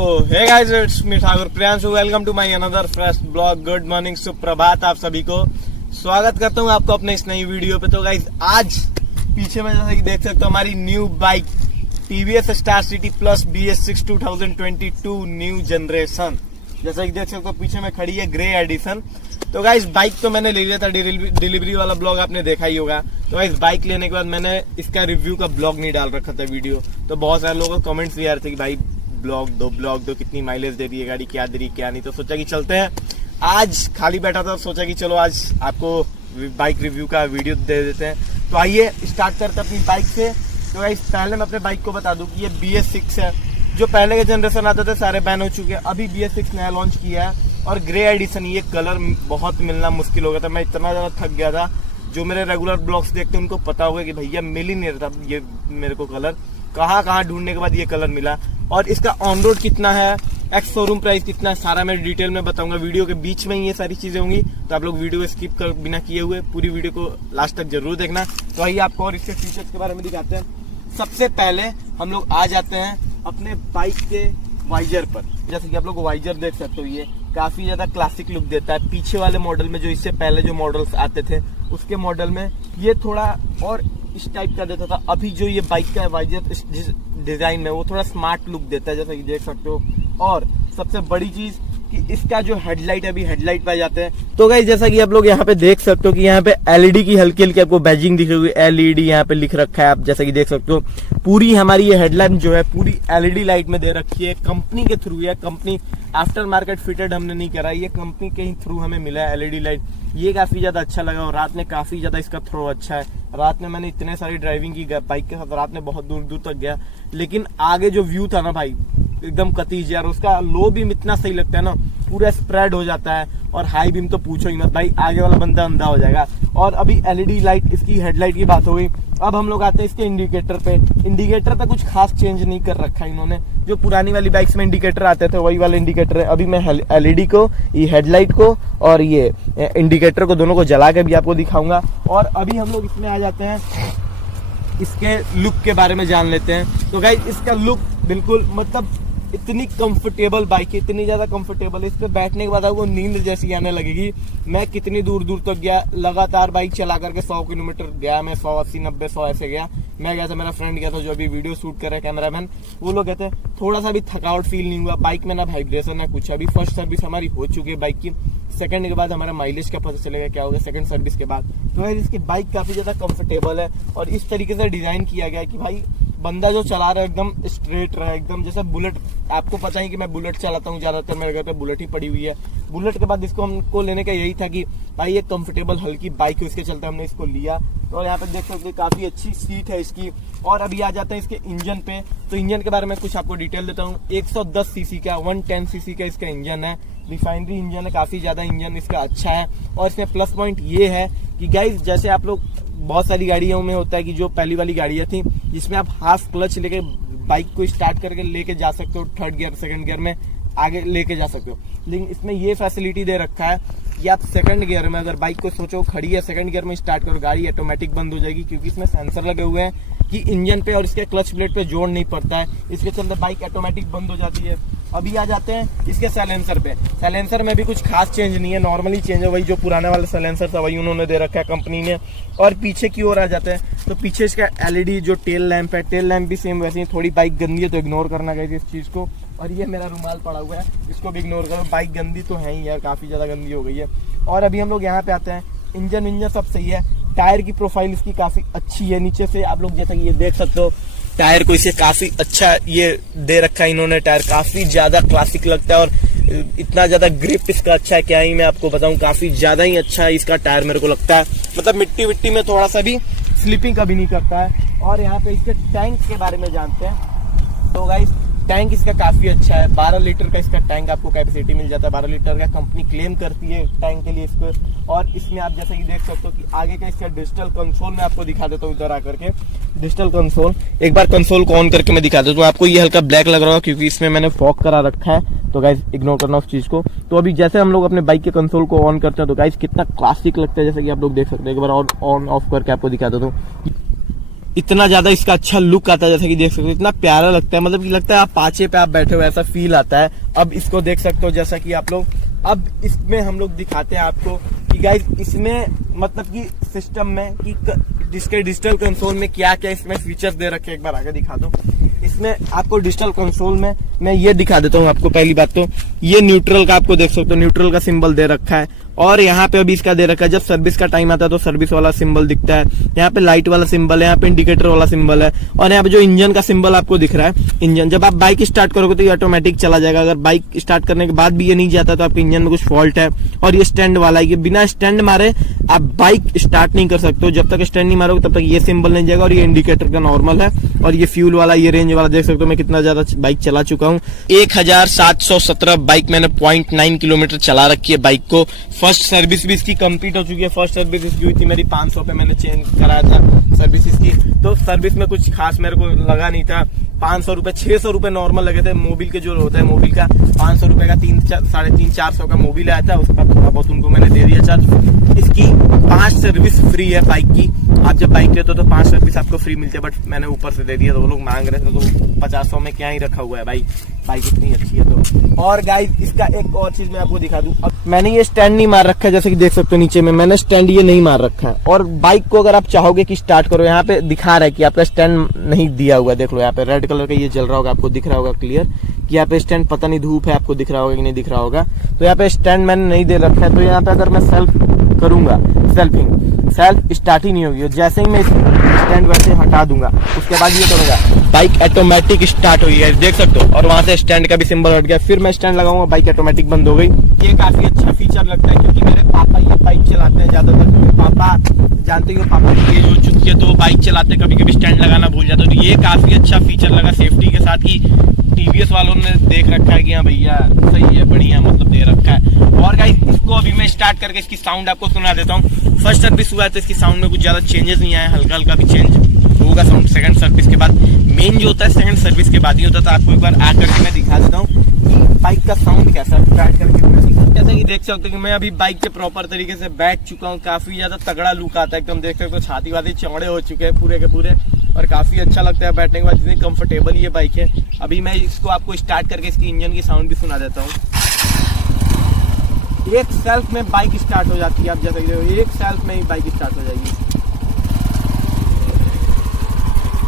So hey guys, it's me Thakur Priyanshu. Welcome to my another fresh blog. Good morning, सुप्रभात आप सभी को। स्वागत करता हूँ आपको अपने इस नई वीडियो पे। तो गाइस आज पीछे में जैसा कि देख सकते हो हमारी new bike TVS star city plus BS6 2022 new generation. जैसा कि देख सकते हो पीछे में खड़ी है ग्रे एडिशन। तो गाइस बाइक तो मैंने ले लिया था, डिलीवरी वाला ब्लॉग आपने देखा ही होगा। तो गाइस बाइक लेने के बाद मैंने इसका रिव्यू का ब्लॉग नहीं डाल रखा था वीडियो। तो बहुत सारे लोगों को कमेंट्स भी आ रहे थे कि भाई ब्लॉग दो, कितनी माइलेज दे रही है गाड़ी, क्या दे रही क्या नहीं। तो सोचा कि चलते हैं, आज खाली बैठा था, सोचा कि चलो आज आपको बाइक रिव्यू का वीडियो दे देते हैं। तो आइए स्टार्ट करते हैं अपनी बाइक से। तो गाइस पहले मैं अपने बाइक को बता दूं कि ये BS6 है। जो पहले के जनरेशन आते थे सारे बैन हो चुके हैं, अभी BS6 नया लॉन्च किया है। और ग्रे एडिशन, ये कलर बहुत मिलना मुश्किल हो गया था। मैं इतना ज्यादा थक गया था, जो मेरे रेगुलर ब्लॉग्स देखते हैं उनको पता होगा कि भैया मिल ही नहीं रहा ये मेरे को कलर, कहाँ ढूंढने के बाद ये कलर मिला। और इसका ऑन रोड कितना है, एक्स शोरूम प्राइस कितना है, सारा मैं डिटेल में बताऊंगा। वीडियो के बीच में ही ये सारी चीजें होंगी, तो आप लोग वीडियो को स्किप कर बिना किए हुए पूरी वीडियो को लास्ट तक जरूर देखना। तो आइए आपको और इसके फीचर्स के बारे में दिखाते हैं। सबसे पहले हम लोग आ जाते हैं अपने बाइक के वाइजर पर। जैसे कि आप लोग वाइजर देख सकते हो, ये काफी ज्यादा क्लासिक लुक देता है। पीछे वाले मॉडल में, जो इससे पहले जो मॉडल्स आते थे उसके मॉडल में ये थोड़ा और इस टाइप का देता था। अभी जो ये बाइक का वाइजर जिस डिजाइन में, वो थोड़ा स्मार्ट लुक देता है, जैसा कि देख सकते हो। और सबसे बड़ी चीज कि इसका जो हेडलाइट है, अभी हेडलाइट पे जाते हैं। तो गाइस जैसा कि आप लोग यहाँ पे देख सकते हो कि यहाँ पे LED की हल्की हल्की आपको बैजिंग दिख रही है। LED यहाँ पे लिख रखा है, आप जैसा कि देख सकते हो। पूरी हमारी ये हेडलाइट जो है पूरी LED लाइट में दे रखी है, कंपनी के थ्रू है। कंपनी आफ्टर मार्केट फिटेड हमने नहीं करा, ये कंपनी के ही थ्रू हमें मिला है LED लाइट। ये काफी ज्यादा अच्छा लगा और रात में काफी ज्यादा इसका थ्रो अच्छा है। रात में मैंने इतने सारी ड्राइविंग की बाइक के साथ, रात में बहुत दूर दूर तक गया, लेकिन आगे जो व्यू था ना भाई एकदम कतीज यार। उसका लो बीम इतना सही लगता है ना, पूरा स्प्रेड हो जाता है। और हाई बीम तो पूछो ही मत भाई, आगे वाला बंदा अंधा हो जाएगा। और अभी LED लाइट, इसकी हेडलाइट की बात हो गई। अब हम लोग आते हैं इसके इंडिकेटर पे। इंडिकेटर पे कुछ खास चेंज नहीं कर रखा है इन्होंने। जो पुरानी वाली बाइक्स में इंडिकेटर आते थे वही वाले इंडिकेटर है। अभी मैं LED को, ये हेडलाइट को और ये इंडिकेटर को, दोनों को जला के भी आपको दिखाऊंगा। और अभी हम लोग इसमें आ जाते हैं, इसके लुक के बारे में जान लेते हैं। तो गाइस इसका लुक बिल्कुल मतलब इतनी कंफर्टेबल बाइक है, इतनी ज्यादा कंफर्टेबल है। इस पे बैठने के बाद आपको नींद जैसी आने लगेगी। मैं कितनी दूर दूर तक गया, लगातार बाइक चला करके 100 किलोमीटर गया मैं, 180, 90, 100 ऐसे गया। मैं गया था, मेरा फ्रेंड गया था जो अभी वीडियो शूट कर रहा है, कैमरामैन। वो लोग कहते हैं थोड़ा सा भी थकावट फील नहीं हुआ बाइक में, ना वाइब्रेशन ना कुछ। अभी फर्स्ट सर्विस हमारी हो चुकी है बाइक की, सेकंड के बाद हमारा माइलेज का पता चलेगा क्या होगा सेकंड सर्विस के बाद। तो यार इसकी बाइक काफी ज्यादा कंफर्टेबल है और इस तरीके से डिजाइन किया गया है कि भाई बंदा जो चला रहा है एकदम स्ट्रेट रहा है, एकदम जैसा बुलेट। आपको पता ही कि मैं बुलेट चलाता हूँ ज्यादातर, मेरे घर पे बुलेट ही पड़ी हुई है। बुलेट के बाद इसको हमको लेने का यही था कि भाई ये कंफर्टेबल हल्की बाइक है, उसके चलते हमने इसको लिया। तो यहाँ पे देख सकते हो काफी अच्छी सीट है इसकी। और अभी आ जाते हैं इसके इंजन पे। तो इंजन के बारे में कुछ आपको डिटेल देता हूँ। 110 सीसी का 110 सीसी का इसका इंजन है, रिफाइनरी इंजन है, काफी ज्यादा इंजन इसका अच्छा है। और इसमें प्लस पॉइंट ये है कि गाइस जैसे आप लोग बहुत सारी गाड़ियों में होता है कि जो पहली वाली गाड़ियां थी जिसमें आप हाफ क्लच लेके बाइक को स्टार्ट करके लेके जा सकते हो, थर्ड गियर सेकंड गियर में आगे लेके जा सकते हो। लेकिन इसमें ये फैसिलिटी दे रखा है कि आप सेकंड गियर में अगर बाइक को सोचो खड़ी है, सेकंड गियर में स्टार्ट करो, गाड़ी ऑटोमेटिक बंद हो जाएगी, क्योंकि इसमें सेंसर लगे हुए हैं कि इंजन पे और इसके क्लच प्लेट पे जोर नहीं पड़ता है। इसके चलते बाइक ऑटोमेटिक बंद हो जाती है। अभी आ जाते हैं इसके साइलेंसर पे। साइलेंसर में भी कुछ खास चेंज नहीं है, नॉर्मली चेंज है, वही जो पुराने वाला साइलेंसर था वही उन्होंने दे रखा है कंपनी ने। और पीछे की ओर आ जाते हैं तो पीछे इसका LED जो टेल लैंप है, टेल लैंप भी सेम वैसे ही। थोड़ी बाइक गंदी है तो इग्नोर करना चाहिए इस चीज को। और ये मेरा रुमाल पड़ा हुआ है, इसको भी इग्नोर करो, बाइक गंदी तो है ही यार, काफी ज्यादा गंदी हो गई है। और अभी हम लोग यहाँ पे आते हैं, इंजन सब सही है। टायर की प्रोफाइल इसकी काफी अच्छी है। नीचे से आप लोग जैसा कि ये देख सकते हो, टायर को इसे काफी अच्छा ये दे रखा है इन्होंने। टायर काफी ज्यादा क्लासिक लगता है और इतना ज्यादा ग्रिप इसका अच्छा है, क्या ही मैं आपको बताऊं, काफी ज्यादा ही अच्छा है इसका टायर मेरे को लगता है। मतलब मिट्टी विट्टी में थोड़ा सा भी स्लिपिंग कभी नहीं करता है। और यहाँ पे इसके टैंक के बारे में जानते हैं। तो गाइस टैंक इसका काफी अच्छा है, 12 लीटर का इसका टैंक आपको कैपेसिटी मिल जाता है। 12 लीटर का कंपनी क्लेम करती है टैंक के लिए इसको। और इसमें आप जैसे कि देख सकते हो कि आगे का इसका डिजिटल कंसोल मैं आपको दिखा देता हूँ इधर आकर के। डिजिटल कंसोल, एक बार कंसोल को ऑन करके मैं दिखा देता हूँ आपको। ये हल्का ब्लैक लग रहा है क्योंकि इसमें मैंने फॉग करा रखा है, तो गाइस इग्नोर करना उस चीज को। तो अभी जैसे हम लोग अपने बाइक के कंसोल को ऑन करते हैं तो गाइस कितना क्लासिक लगता है, जैसे कि आप लोग देख सकते हैं। एक बार और ऑन ऑफ करके आपको दिखा देता हूँ। इतना ज्यादा इसका अच्छा लुक आता है, जैसे कि देख सकते हो इतना प्यारा लगता है, मतलब कि लगता है आप पाचे पे आप बैठे हो ऐसा फील आता है। अब इसको देख सकते हो जैसा कि आप लोग, अब इसमें हम लोग दिखाते हैं आपको कि गाइस इसमें मतलब कि सिस्टम में कि इसके डिजिटल कंसोल में क्या क्या इसमें फीचर्स दे रखे हैं, एक बार आगे दिखा दो। इसमें आपको डिजिटल कंसोल में मैं ये दिखा देता हूँ आपको। पहली बात तो ये न्यूट्रल का आपको देख सकते हो, न्यूट्रल का सिंबल दे रखा है, और यहाँ पे अभी इसका दे रखा है जब सर्विस का टाइम आता है तो सर्विस वाला सिंबल दिखता है। यहाँ पे लाइट वाला सिंबल है, यहाँ पे इंडिकेटर वाला सिंबल है, और यहाँ पे जो इंजन का सिंबल आपको दिख रहा है, इंजन जब आप बाइक स्टार्ट करोगे तो ये ऑटोमेटिक चला जाएगा। अगर बाइक स्टार्ट करने के बाद भी ये नहीं जाता तो आपके इंजन में कुछ फॉल्ट है। और ये स्टैंड वाला है, ये बिना स्टैंड मारे आप बाइक स्टार्ट नहीं कर सकते हो, जब तक स्टैंड नहीं मारोगे तब तक ये सिंबल नहीं जाएगा। और ये इंडिकेटर का नॉर्मल है, और ये फ्यूल वाला, ये रेंज वाला देख सकते हो मैं कितना ज्यादा बाइक चला चुका हूँ। 1717 बाइक मैंने 0.9 किलोमीटर चला रखी है बाइक को। फर्स्ट सर्विस भी इसकी कंप्लीट हो चुकी है। फर्स्ट सर्विस इसकी हुई थी मेरी 500 पे, मैंने चेंज कराया था सर्विस इसकी। तो सर्विस में कुछ खास मेरे को लगा नहीं था। 500 रुपए, 600 रुपए नॉर्मल लगे थे। मोबिल के जो होता है मोबिल का 500 रुपए का 300-400 का मोबिल आया था, उसका थोड़ा बहुत उनको मैंने दे दिया चार्ज। इसकी 5 सर्विस फ्री है बाइक की। आप जब बाइक लेते हो तो 5 सर्विस आपको फ्री मिलती है, बट मैंने ऊपर से दे दिया, तो वो लोग मांग रहे थे तो 50 में क्या ही रखा हुआ है भाई, बाइक इतनी अच्छी है तो। और गाइस इसका एक और चीज मैं आपको दिखा दूं, अब मैंने ये स्टैंड नहीं मार रखा है, जैसे कि देख सकते हो नीचे में मैंने स्टैंड ये नहीं मार रखा है। और बाइक को अगर आप चाहोगे कि स्टार्ट करो, यहाँ पे दिखा रहा है कि आपका स्टैंड नहीं दिया हुआ है। देख लो यहाँ पे रेड कलर का ये जल रहा होगा, आपको दिख रहा होगा क्लियर कि यहाँ पे स्टैंड, पता नहीं धूप है आपको दिख रहा होगा कि नहीं दिख रहा होगा। तो यहाँ पे स्टैंड मैंने नहीं दे रखा है, तो यहाँ पे अगर मैं सेल्फ करूंगा, सेल्फ स्टार्ट ही नहीं होगी। जैसे ही मैं स्टैंड वैसे हटा दूंगा उसके बाद ये करूंगा, बाइक ऑटोमेटिक स्टार्ट हुई है, देख सकते हो। और वहां से स्टैंड का भी सिंबल हट गया, फिर मैं स्टैंड लगाऊंगा, बाइक ऑटोमेटिक बंद हो गई। ये काफी अच्छा फीचर लगता है, क्योंकि मेरे पापा ये बाइक चलाते हैं ज्यादातर। मेरे पापा जानते हो, पापा की एज हो चुकी है तो बाइक चलाते कभी कभी स्टैंड लगाना भूल जाते हैं। तो ये काफी अच्छा फीचर लगा सेफ्टी के साथ, की टीवीएस वालों ने देख रखा है कि हाँ भैया सही है, बढ़िया मतलब दे रखा है। और गाइस इसको अभी मैं स्टार्ट करके इसकी साउंड आपको सुना देता हूँ। फर्स्ट सर्विस हुआ है तो इसकी साउंड में कुछ ज्यादा चेंजेस नहीं आया, हल्का हल्का भी चेंज होगा साउंड सेकंड सर्विस के बाद। मेन जो होता है सेकंड सर्विस के बाद ही होता है। तो आपको एक बार आकर के मैं दिखा देता हूँ कि बाइक का साउंड कैसा है, स्टार्ट करके। जैसे कि देख सकते हो कि मैं अभी बाइक पे प्रॉपर तरीके से बैठ चुका हूँ, काफी ज्यादा तगड़ा लुक आता है एकदम। देख सकते हो छाती वाती चौड़े हो चुके हैं पूरे के पूरे, और काफी अच्छा लगता है बैठने के बाद। इतनी कंफर्टेबल ये बाइक है। अभी मैं इसको आपको स्टार्ट करके इसकी इंजन की साउंड भी सुना देता हूँ। एक सेल्फ में बाइक स्टार्ट हो जाती है, आप जैसे एक सेल्फ में ही बाइक स्टार्ट हो जाएगी।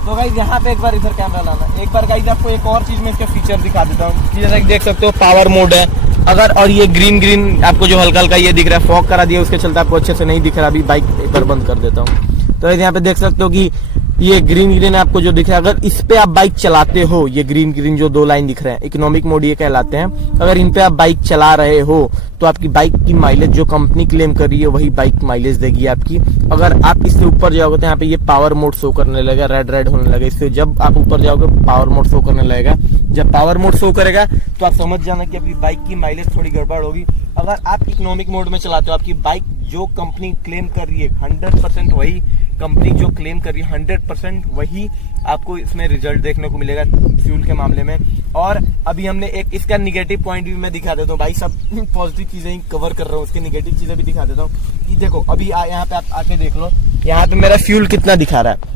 तो गाइस यहाँ पे एक बार इधर कैमरा लाना, एक बार गाइस आपको एक और चीज में इसका फीचर दिखा देता हूँ कि जैसा कि देख सकते हो पावर मोड है अगर, और ये ग्रीन आपको जो हल्का हल्का ये दिख रहा है, फॉग करा दिया उसके चलते आपको अच्छे से नहीं दिख रहा। अभी बाइक एक बार बंद कर देता हूँ। तो यहाँ पे देख सकते हो कि ये ग्रीन आपको जो दिख रहा है, अगर इस पे आप बाइक चलाते हो, ये ग्रीन जो 2 लाइन दिख रहे हैं, इकोनॉमिक मोड ये कहलाते हैं। अगर इन पे आप बाइक चला रहे हो तो आपकी बाइक की माइलेज जो कंपनी क्लेम कर रही है वही बाइक माइलेज देगी आपकी। अगर आप इससे ऊपर जाओगे तो यहाँ पे ये पावर मोड शो करने लगेगा, रेड होने लगेगा। इससे जब आप ऊपर जाओगे पावर मोड शो करने लगेगा। जब पावर मोड शो करेगा तो आप समझ जाना कि आपकी बाइक की माइलेज थोड़ी गड़बड़ होगी। अगर आप इकोनॉमिक मोड में चलाते हो, आपकी बाइक जो कंपनी क्लेम कर रही है 100% वही कंपनी जो क्लेम कर रही है 100% वही आपको इसमें रिजल्ट देखने को मिलेगा फ्यूल के मामले में। और अभी हमने एक इसका निगेटिव पॉइंट भी मैं दिखा देता हूँ भाई, सब पॉजिटिव चीजें ही कवर कर रहा हूँ, उसकी निगेटिव चीजें भी दिखा देता हूँ कि देखो अभी यहाँ पे आप आके देख लो, यहाँ पे मेरा फ्यूल कितना दिखा रहा है।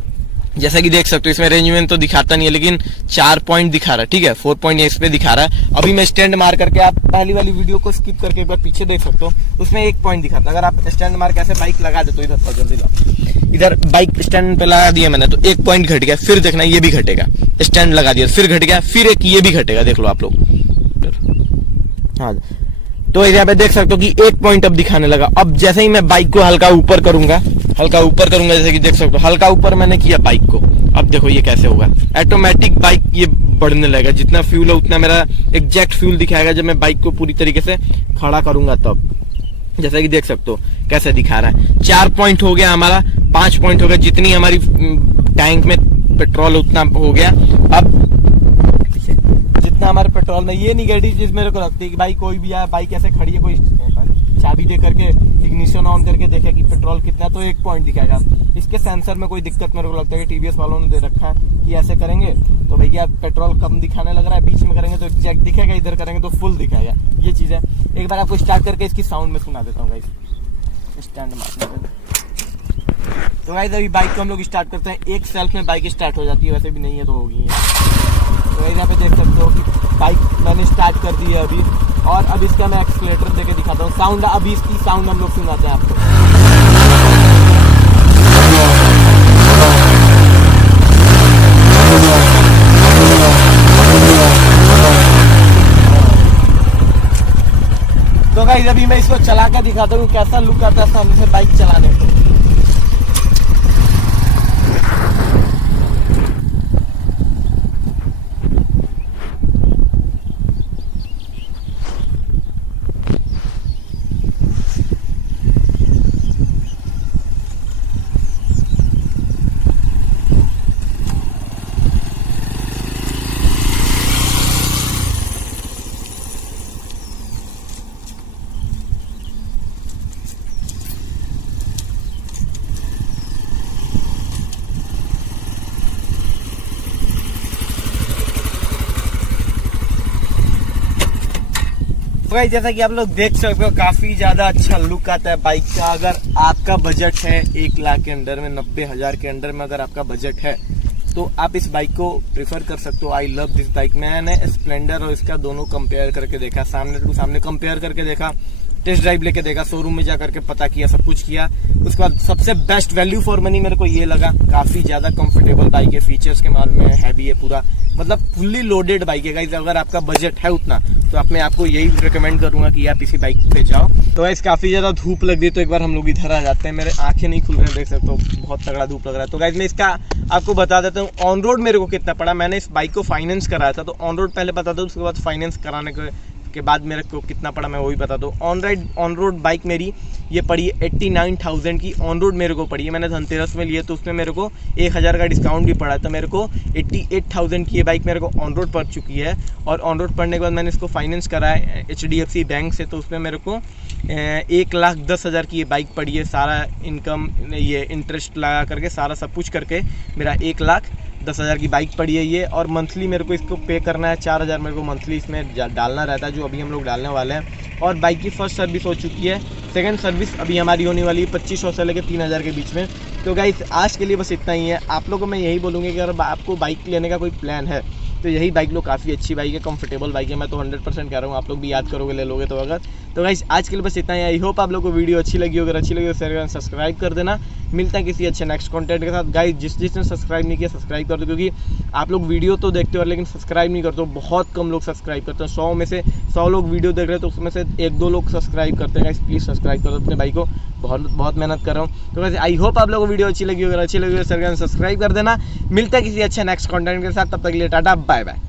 जैसा कि देख सकते हो इसमें रेंज में तो दिखाता नहीं है, लेकिन 4 पॉइंट दिखा रहा है, ठीक है 4 पॉइंट इस पे दिखा रहा है। अभी मैं स्टैंड मार करके, आप पहली वाली वीडियो को स्किप करके एक बार पीछे देख सकते हो, उसमें 1 पॉइंट दिखाता है। अगर आप स्टैंड मार के ऐसे बाइक लगा दे तो इधर पर जल्दी लाओ, इधर बाइक स्टैंड पे लगा दिया मैंने तो 1 पॉइंट घट गया। फिर देखना ये भी घटेगा, स्टैंड लगा दिया फिर घट गया, फिर एक ये भी घटेगा, देख लो आप लोग। हाँ तो यहाँ पे देख सकते हो कि 1 पॉइंट अब दिखाने लगा। अब जैसे ही मैं बाइक को हल्का ऊपर करूंगा, जैसे कि देख सकते हो हल्का ऊपर मैंने किया बाइक को, अब देखो ये कैसे होगा, ऑटोमेटिक बाइक ये बढ़ने लगेगा। जितना फ्यूल है उतना मेरा एग्जैक्ट फ्यूल दिखाएगा जब मैं बाइक को पूरी तरीके से खड़ा करूंगा तब। जैसा कि देख सकते हो कैसे दिखा रहा है। 4 पॉइंट हो गया हमारा, 5 पॉइंट हो गया, जितनी हमारी टैंक में पेट्रोल उतना हो गया। अब जितना हमारे पेट्रोल में, ये निगेटिव चीज मेरे को लगती है कि भाई कोई भी आए बाइक ऐसे खड़ी है, कोई चाबी दे करके इग्निशन ऑन करके देखे कि पेट्रोल कितना, तो 1 पॉइंट दिखाएगा। इसके सेंसर में कोई दिक्कत मेरे को लगता है कि टीवीएस वालों ने दे रखा है कि ऐसे करेंगे तो भैया पेट्रोल कम दिखाने लग रहा है, बीच में करेंगे तो एग्जैक्ट दिखेगा, इधर करेंगे तो फुल दिखाएगा। ये चीज है। एक बार आपको स्टार्ट करके इसकी साउंड में सुना देता हूँ गाइस, स्टैंड मारने के। तो गाइस अभी बाइक को हम लोग स्टार्ट करते हैं। एक सेल्फ में बाइक स्टार्ट हो जाती है, वैसे भी नहीं है तो होगी है। तो गाइस यहाँ पे देख सकते हो कि बाइक मैंने स्टार्ट कर दी है अभी, और अब इसका मैं एक्सीलेटर देके दिखाता हूँ। साउंड अभी इसकी साउंड हम लोग सुनाते हैं आपको। तो गाइस अभी मैं इसको चला कर दिखाता हूँ कैसा लुक आता है सामने से बाइक चलाने को। भाई जैसा कि आप लोग देख सकते हो काफी ज्यादा अच्छा लुक आता है बाइक का। अगर आपका बजट है 1 लाख के अंडर में, 90,000 के अंडर में अगर आपका बजट है तो आप इस बाइक को प्रेफर कर सकते हो। I love this bike. मैंने स्प्लेंडर और इसका दोनों कंपेयर करके देखा, सामने टू सामने कंपेयर करके देखा, टेस्ट ड्राइव लेके देखा, शोरूम में जाकर के पता किया, सब कुछ किया। उसके बाद सबसे बेस्ट वैल्यू फॉर मनी मेरे को ये लगा। काफी ज्यादा कंफर्टेबल बाइक है, फीचर्स के मामले में हैवी है पूरा, मतलब फुल्ली लोडेड बाइक है गाइस। अगर आपका बजट है उतना तो मैं आपको यही रिकमेंड करूंगा कि आप इसी बाइक पे जाओ। तो गाइस काफी ज्यादा धूप लग रही है, तो एक बार हम लोग इधर आ जाते हैं। मेरे आंखें नहीं खुल रहे, देख सकते हो बहुत तगड़ा धूप लग रहा है। तो गाइस मैं इसका आपको बता देता हूँ ऑन रोड मेरे को कितना पड़ा। मैंने इस बाइक को फाइनेंस कराया था, तो ऑन रोड पहले बता दो, उसके बाद फाइनेंस कराने के बाद मेरे को कितना पड़ा मैं वही बता दूँ। ऑन रोड बाइक मेरी ये पड़ी 89,000 की ऑन रोड मेरे को पड़ी है। मैंने धनतेरस में लिए तो उसमें मेरे को 1,000 का डिस्काउंट भी पड़ा, तो मेरे को 88,000 की ये बाइक मेरे को ऑन रोड पड़ चुकी है। और ऑन रोड पड़ने के बाद मैंने इसको फाइनेंस कराया HDFC बैंक से, तो उसमें मेरे को 1,10,000 की ये बाइक पड़ी है। सारा इनकम ये इंटरेस्ट लगा करके सारा सब कुछ करके मेरा 1,10,000 की बाइक पड़ी है ये। और मंथली मेरे को इसको पे करना है 4,000 मेरे को मंथली इसमें डालना रहता है, जो अभी हम लोग डालने वाले हैं। और बाइक की फर्स्ट सर्विस हो चुकी है, सेकंड सर्विस अभी हमारी होने वाली है 2,500 से लेकर 3,000 के बीच में। तो गाइस आज के लिए बस इतना ही है। आप लोगों को मैं यही बोलूँगी कि अगर आपको बाइक लेने का कोई प्लान है तो यही बाइक लो, काफ़ी अच्छी बाइक है, कंफर्टेबल बाइक है। मैं तो 100% कह रहा हूँ, आप लोग भी याद करोगे ले लोगे तो अगर। तो गाइस आज के लिए बस इतना ही। आई होप आप लोगों को वीडियो अच्छी लगी, अगर अच्छी लगी तो शेयर करना, सब्सक्राइब कर देना। मिलता है किसी अच्छे नेक्स्ट कंटेंट के साथ। गाइस जिसने सब्सक्राइब नहीं किया सब्सक्राइब कर दो, क्योंकि आप लोग वीडियो तो देखते हो लेकिन सब्सक्राइब नहीं करते हो। बहुत कम लोग सब्सक्राइब करते हैं, 100 में से 100 लोग वीडियो देख रहे हैं तो उसमें से 1-2 लोग सब्सक्राइब करते हैं। गाइस प्लीज़ सब्सक्राइब कर दो अपने भाई को, बहुत मेहनत कर रहा हूँ। तो वैसे आई होप आप लोगों को वीडियो अच्छी लगी, अगर अच्छी लगी तो शेयर करना, सब्सक्राइब कर देना। मिलता है किसी अच्छे नेक्स्ट कंटेंट के साथ, तब तक के लिए टाटा बाय बाय।